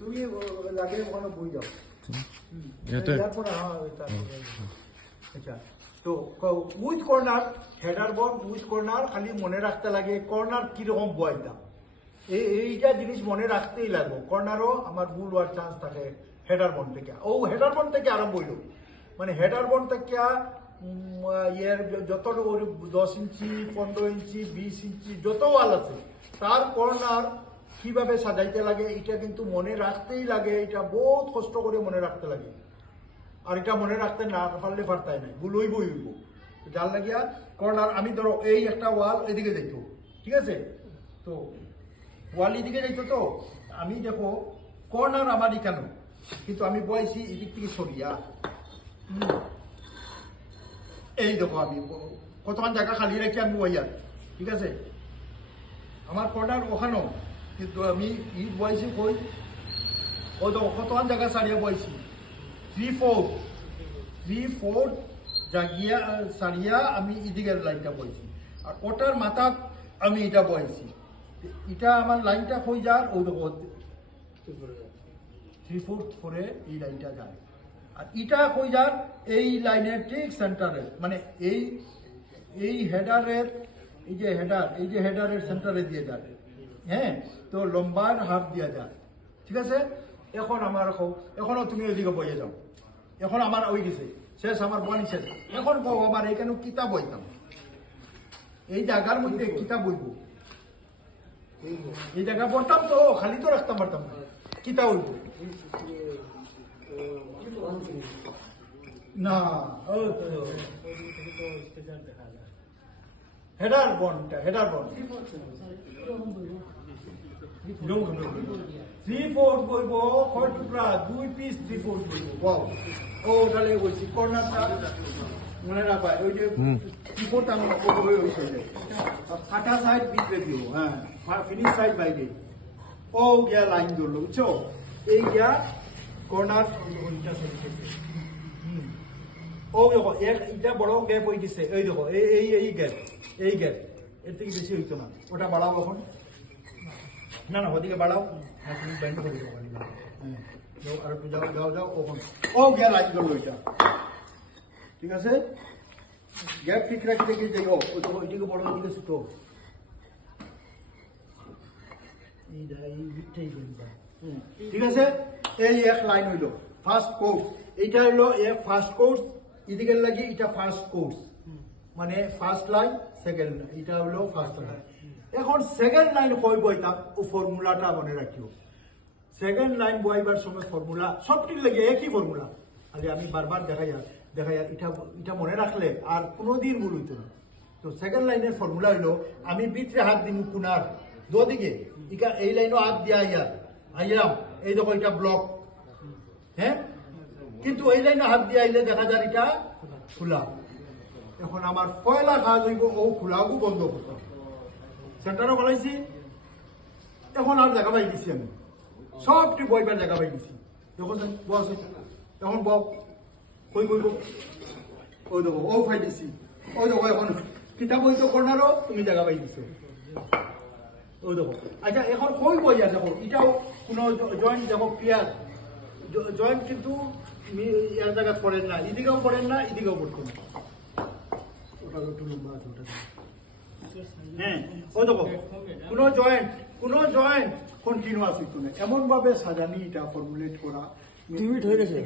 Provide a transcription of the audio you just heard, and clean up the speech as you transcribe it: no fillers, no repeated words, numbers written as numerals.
তুমি লাগে ওখানে বই যাও আচ্ছা। তো with corner header ball with corner খালি মনে রাখতে লাগে কর্নার কিরকম বয়টা এইটা জিনিস মনে রাখতেই লাগবো। কর্নারও আমার ভুল হওয়ার চান্স থাকে হেডার বন থেকে। ও হেডার বন থেকে আরম্ভ হইল মানে হেডার বন থেকে ইয়ের যত 10 ইঞ্চি 15 ইঞ্চি 20 ইঞ্চি যত ওয়াল আছে তার কর্নার কিভাবে সাজাইতে লাগে এটা কিন্তু মনে রাখতেই লাগে। এটা বহুত কষ্ট করে মনে রাখতে লাগে। আর এটা মনে রাখতে না পারলে পারতাই নাই ভুল হইব হইব। যার লাগিয়া কর্নার আমি ধরো এই একটা ওয়াল এদিকে যাইত, ঠিক আছে? তো ওয়াল এদিকে যাইতো, তো আমি দেখো কর্নার আমার কেন কিন্তু আমি বয়সি এদিক থেকে সরিয়া এই দেখো আমি কতক্ষণ জায়গা খালি রাখি আমি বইয়া, ঠিক আছে? আমার কর্নার ওখানেও কিন্তু আমি ইট বয়সি কই ও দেখো কতক্ষণ জায়গা ছাড়িয়া বয়সি 3/4 জাগিয়া সারিয়া আমি এদিকের লাইনটা বইছি আর ওটার মাথা আমি এটা বইছি। এটা আমার লাইনটা কই যার ওই দেখো 3/4 করে এই লাইনটা যায়। আর এটা কই যার এই লাইনের ঠিক সেন্টারে মানে এই হেডারের এই যে হেডারের সেন্টারে দিয়ে যায়। হ্যাঁ, তো লম্বার হাফ দিয়া যায়, ঠিক আছে? এখন আমার এখনো তুমি ওইদিকে বইয়ে যাও। এখন আমার ওই গেছে শেষ, আমার বনি শেষ। এখন কও আমার এখানে কিতাব বইতাম এই জায়গার মধ্যে কিতাব বইব এই জায়গা পড়তাম তো খালি তো রাখতাম পারতাম না কিতাব বইব না। হেডার বনটা হেডার বন 3/4 বইব কয় টুকরা 2 পিস 3/4 বইব। ওয়াও, ও তাহলে বলছি কর্নারটা মনে রাখবা ওই যে 3/4 আমরা ওই সাইডে কাটা সাইড ভিতরে দিও। হ্যাঁ, ফিনিশ সাইড বাইরে। ও গিয়া লাইন ধরলো, বুঝছো? এই গিয়া কর্নার ও দেখো এটা বড় গ্যাপ হয়ে গেছে। এই দেখো এই গ্যাপ এর থেকে বেশি হইতো না। ওটা বাড়াও এখন, না না ওদিকে বাড়াও। আর একটু যাও ওখান ও গ্যাপ লাইন ধরলো এটা, ঠিক আছে? গ্যাপ ঠিক রাখি দেখি দেখো ওইদিকে বড় ওইদিকে ছোট ঠিক আছে? এই এক লাইন হইল ফার্স্ট কোর্স। এইটা হইলো ফার্স্ট কোর্স, এদিকে লাগি এটা ফার্স্ট কোর্স মানে ফার্স্ট লাইন সেকেন্ড লাইন, এটা হলো ফার্স্ট লাইন। এখন সেকেন্ড লাইন কই বইতাম ও ফর্মুলাটা মনে রাখিও। সেকেন্ড লাইন বইবার সময় ফর্মুলা সবটির লাগে একই ফর্মুলা, আরে আমি বারবার দেখাই এটা মনে রাখলে আর কোনোদিন ভুল হইতো না। তো সেকেন্ড লাইনের ফর্মুলা হইলো আমি ভিতরে হাত দিব কোনার দুদিকে, এই লাইনও হাত দিয়া আইলাম এই দেখো এটা ব্লক। হ্যাঁ, কিন্তু এই লাইনে হাত দিয়ে আইলে দেখা যায় এটা খোলা। এখন আমার পয়লা কাজ হইব ও খোলাও বন্ধ করতে। সেন্টারও বলাইছি, এখন আর জায়গা পাই দিছি আমি সবটি বইবার জায়গা পাই দিছি। দেখো বস এখন কই বইব ওই দেখো ও পাই দিছি। ওই দেখো এখন কিতাব বই তো কর্নারও তুমি জায়গা পাই দিছো। ওই দেখো আচ্ছা এখন কই বই আছে দেখো এটাও কোনো জয়েন্ট দেখো ক্লিয়ার জয়েন্ট কিন্তু এক জায়গা পড়েন না, এদিকেও পড়েন না এদিকেও পড়তো না। ওটা একটু লম্বা আছে ওটা। হ্যাঁ, ওই দেখো কোনো জয়েন্ট কন্টিনিউয়াস হইতো না। এমন ভাবে সাজানি এটা ফর্মুলেট করা হয়ে গেছে।